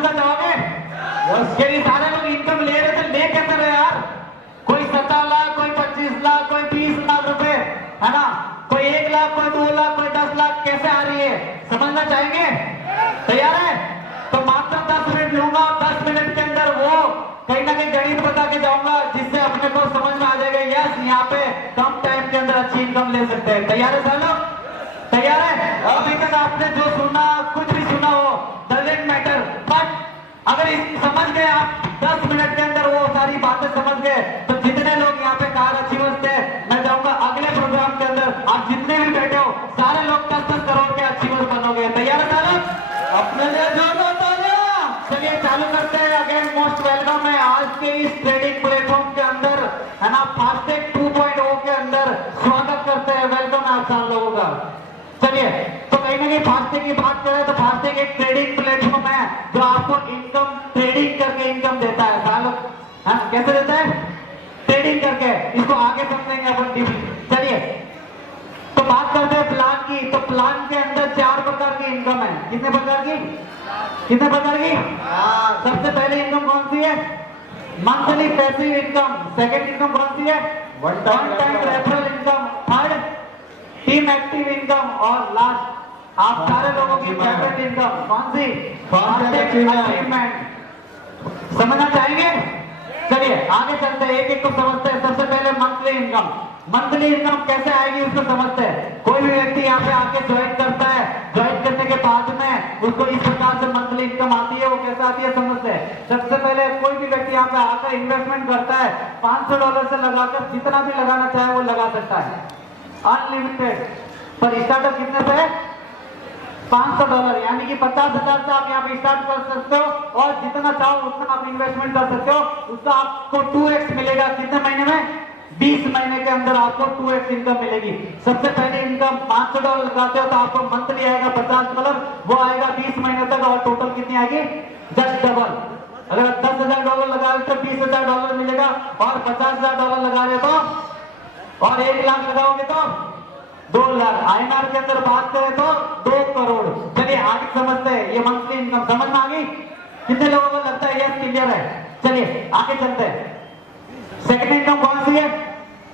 मिलता जाओगे? ये सारे लोग इनकम ले रहे थे, ले कैसे रहे यार? कोई 17 लाख, कोई 25 लाख, कोई 20 लाख रुपए, है ना? कोई 1 लाख, कोई 2 लाख, कोई 10 लाख, कैसे आ रही है? समझना चाहेंगे? तैयार है? तो मात्र 10 मिनट लूंगा, 10 मिनट के अंदर वो कहीं ना कहीं गणित बता के जाऊंगा, जिससे अपने को समझ में आ जाएगा यस यहाँ पे कम टाइम के अंदर अच्छी इनकम ले सकते हैं। तैयार है सालों? तैयार है? अभी तक आपने जो सुना, कुछ भी सुना हो, डजंट मैटर, बट अगर समझ गए आप 10 मिनट के अंदर वो सारी बातें समझ गए, तो जितने लोग यहाँ पे कार अचीवर्स थे, मैं चाहूंगा अगले प्रोग्राम के अंदर आप जितने भी बैठे हो सारे लोग 10-10 करोड़ के अचीवर्स बनोगे। तैयार है सालों? अपने लिए जोड़ो तालियां। चलिए चालू करते हैं। अगेन मोस्ट वेलकम है आज के इस ट्रेडिंग प्लेटफॉर्म के अंदर, है ना, फास्टैग 2.0 के अंदर स्वागत करते हैं। वेलकम है आप सब लोगों का। चलिए, तो कहीं ना कहीं फास्टैग की बात करें तो फास्टैग एक ट्रेडिंग प्लेटफॉर्म है जो आपको इनकम ट्रेडिंग करके इनकम देता है। सालों, हाँ, कैसे देता है? ट्रेडिंग करके। इसको आगे समझेंगे अपन डीपली। चलिए, तो बात करते हैं प्लान की। तो प्लान के अंदर 4 प्रकार की इनकम है। कितने प्रकार की? कितने प्रकार की? सबसे पहले इनकम कौन सी है? Monthly passive income. Second income कौन सी है? One time referral income. Third team active income. और लास्ट आप सारे लोगों की फेवरेट इनकम कौन सी? अचीवमेंट। समझना चाहेंगे? चलिए आगे चलते हैं, एक एक को समझते हैं। सबसे पहले मंथली इनकम। मंथली इनकम कैसे आएगी उसको समझते हैं। कोई भी व्यक्ति यहाँ पे आके ज्वाइन करता है, ज्वाइन करने के बाद में उसको इस प्रकार से मंथली इनकम आती है। वो कैसे आती है समझते हैं। सबसे पहले कोई भी व्यक्ति यहाँ पे आकर इन्वेस्टमेंट करता है, $500 से लगाकर जितना भी लगाना चाहे वो लगा सकता है, अनलिमिटेड। पर स्टार्टअप कितने से है? $500, यानी कि 50,000 से आप यहाँ पे स्टार्ट कर सकते हो और जितना चाहो उतना आप इन्वेस्टमेंट कर सकते हो। उसका आपको 2x मिलेगा। कितने महीने में? 20 महीने के अंदर आपको 2x इनकम मिलेगी। सबसे पहले इनकम $500 लगाते हो तो आपको मंथली आएगा $50, वो आएगा 20 महीने तक, और टोटल कितनी आएगी? Just double. अगर आप $10,000 लगा रहे तो $20,000 मिलेगा, और $50,000 लगा रहे तो और 1 लाख लगाओगे तो 2 लाख। INR के अंदर बात करें तो 2 करोड़। चलिए आगे समझते हैं। ये मंथली इनकम समझ में आ गई? कितने लोगों को लगता है यस क्लियर है? चलिए आगे चलते हैं। सेकंड इनकम कौन सी है?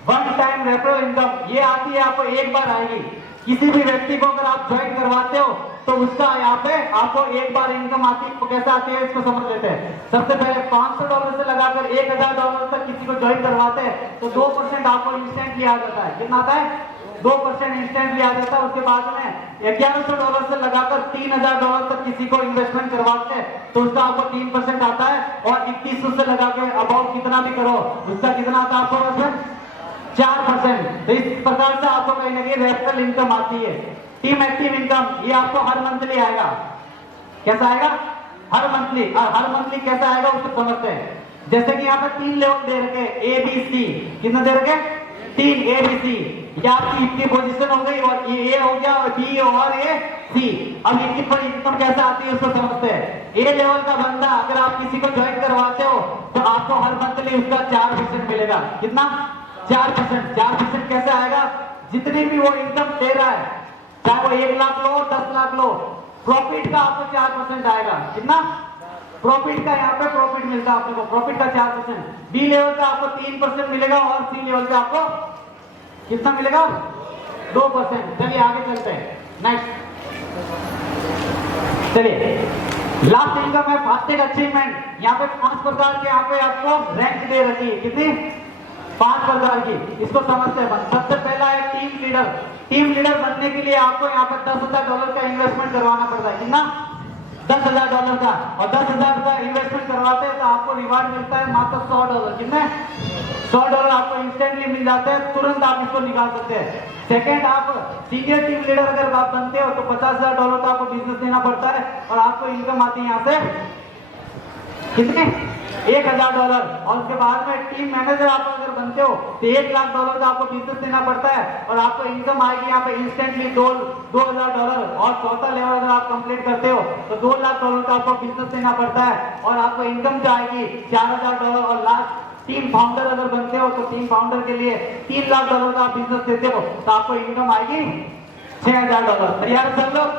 One time referral income. ये आती है, आपको एक बार आएगी। किसी भी व्यक्ति को अगर आप ज्वाइन करवाते हो तो उसका यहाँ पे आपको एक बार इनकम आती है। कैसे आती है इसको समझ लेते हैं। सबसे पहले $500 से लगाकर $1,000 तक किसी को ज्वाइन करवाते हैं तो 2% आपको इंस्टेंटली आ जाता है। कितना आता है? 2% इंस्टेंटली आ जाता है। उसके बाद में $1,100 से लगाकर $3,000 तक किसी को इन्वेस्टमेंट करवाते हैं तो उसका आपको 3% आता है। और 2100 से लगा के अबाउट कितना भी करो उसका कितना आता है आपको? 4%। तो इस प्रकार से आपको कहीं ना कहीं रेफरल इनकम आती है। टीम एक्टिव इनकम, ये आपको हर मंथली आएगा। कैसा आएगा? हर मंथली। हर मंथली कैसा आएगा उसको समझते हैं। जैसे कि यहाँ पर 3 लेवल दे रखे, ABC। कितने दे रखे? 3 ABC। ये आपकी इतनी पोजीशन हो गई, और ये A हो गया, और B और ये C। अब इनकी पर इनकम कैसे आती है उसको समझते हैं। A लेवल का बंदा अगर आप किसी को ज्वाइन करवाते हो तो आपको हर मंथली उसका 4% मिलेगा। कितना? 4%। 4% कैसे आएगा? जितनी भी वो इनकम दे रहा है, चाहे वो 1 लाख लो, 10 लाख लो, प्रॉफिट का आपको 4% आएगा। कितना? प्रॉफिट का यहाँ पे प्रॉफिट मिलता है आपको, प्रॉफिट का 4%। बी लेवल का आपको 3% मिलेगा, और सी लेवल का आपको कितना मिलेगा? 2%। चलिए आगे चलते हैं। नेक्स्ट चलिए, लास्ट इनकम है फास्टैग अचीवमेंट। यहाँ पे 5 प्रकार के यहाँ पे आपको रैंक दे रखी है। कितनी? 5 प्रकार की। इसको समझते हैं। सबसे पहला है टीम लीडर। टीम लीडर बनने के लिए आपको यहाँ पे $10,000 का इन्वेस्टमेंट करवाना पड़ता है। कितना? $10,000 का। और 10,000 का इन्वेस्टमेंट करवाते हैं तो आपको रिवार्ड मिलता है मात्र $100। कितने? $100 आपको इंस्टेंटली मिल जाते हैं, तुरंत आप इसको निकाल सकते हैं। सेकंड, आप सीनियर टीम लीडर अगर आप बनते हो तो $50,000 का आपको बिजनेस देना पड़ता है, और आपको इनकम आती है यहाँ से कितने? $1,000। और उसके बाद में टीम मैनेजर आप अगर बनते हो तो $1 लाख का आपको बिजनेस देना पड़ता है, और आपको इनकम आएगी यहाँ पे इंस्टेंटली $2,000। और चौथा लेवल अगर आप कंप्लीट करते हो तो $2 लाख का आपको बिजनेस देना पड़ता है, और आपको इनकम जो आएगी $4,000। और लास्ट टीम फाउंडर अगर बनते हो तो टीम फाउंडर के लिए $3 लाख का आप बिजनेस देते हो तो आपको इनकम आएगी $6,000। यार सब लोग,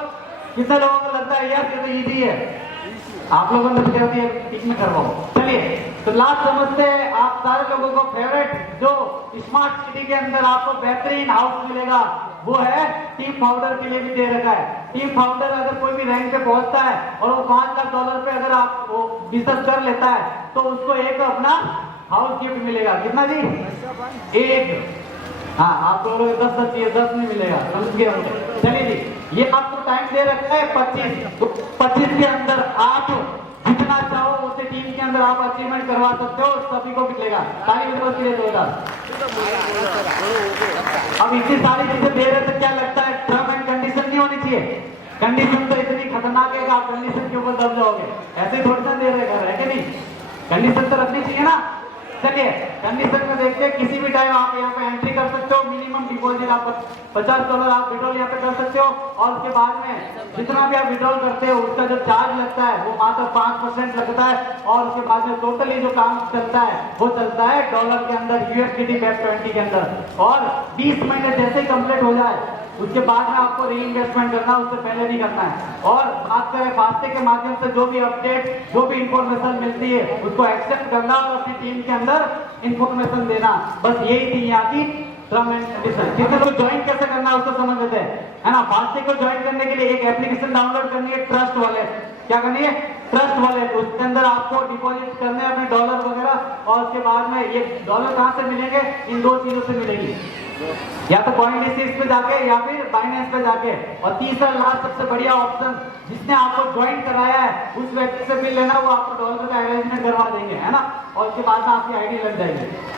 कितने लोगों को लगता है यार ये तो इजी है? आप लोगों ने क्या दिया टीक में करवाओ। चलिए तो लास्ट समझते हैं आप सारे लोगों को फेवरेट जो स्मार्ट सिटी के अंदर आपको बेहतरीन हाउस मिलेगा वो है टीम फाउंडर के लिए भी दे रखा है। टीम फाउंडर अगर कोई भी रैंक पे पहुंचता है और वो $5 लाख पे अगर आप वो बिजनेस कर लेता है तो उसको एक अपना हाउस गिफ्ट मिलेगा। कितना जी? एक। हाँ आप लोगों को 10 चाहिए, 10 नहीं मिलेगा, समझ गए होंगे। चलिए जी ये आपको टाइम दे रखा है 25, तो 25 के अंदर आप जितना चाहो उसे टीम के अंदर आप अचीवमेंट करवा सकते हो, सभी को मिलेगा। ताली बजाओ जोरदार। अब इतनी सारी चीजें दे रहे तो क्या लगता है टर्म एंड कंडीशन नहीं होनी चाहिए? कंडीशन तो इतनी खतरनाक है कि आप कंडीशन के ऊपर दब जाओगे, ऐसे थोड़ी ना दे रहे घर है कि नहीं? कंडीशन तो रखनी चाहिए ना। चलिए कंडीशन में देखते हैं किसी भी टाइम आप यहाँ पे एंट्री कर सकते हो, मिनिमम डिपॉजिट आप $50 आप विड्रॉल यहाँ पे कर सकते हो और उसके बाद में जितना भी आप विड्रॉल करते हो उसका जो चार्ज लगता है वो मात्र 5% लगता है और उसके बाद में टोटली जो काम चलता है वो चलता है डॉलर के अंदर, USDT बैक 20 के अंदर। और 20 महीने जैसे ही कंप्लीट हो जाए उसके बाद में आपको री इन्वेस्टमेंट करना, उससे पहले नहीं करना है। और बात करें फास्टे के माध्यम से जो भी अपडेट जो भी इंफॉर्मेशन मिलती है उसको एक्सेप्ट करना और अपनी टीम के अंदर इंफॉर्मेशन देना, बस यही थी यहाँ की टर्म एंड कंडीशन। किसी को ज्वाइन कैसे करना है उसको समझ लेते हैं, है ना। फास्टे को ज्वाइन करने के लिए एक एप्लीकेशन डाउनलोड करनी है, ट्रस्ट वॉलेट। क्या करनी है? Trust wallet. उसके अंदर आपको डिपॉजिट करने हैं अपने डॉलर वगैरह और उसके बाद में ये डॉलर कहाँ से मिलेंगे? इन दो चीजों से मिलेगी, या तो CoinDesk पे जाके या फिर बाइनेंस पे जाके। और तीसरा लास्ट सबसे बढ़िया ऑप्शन, जिसने आपको ज्वाइन कराया है उस व्यक्ति से मिल लेना, वो आपको डॉलर का अरेंजमेंट करवा देंगे, है ना। और उसके बाद में आपकी आईडी लग जाएगी।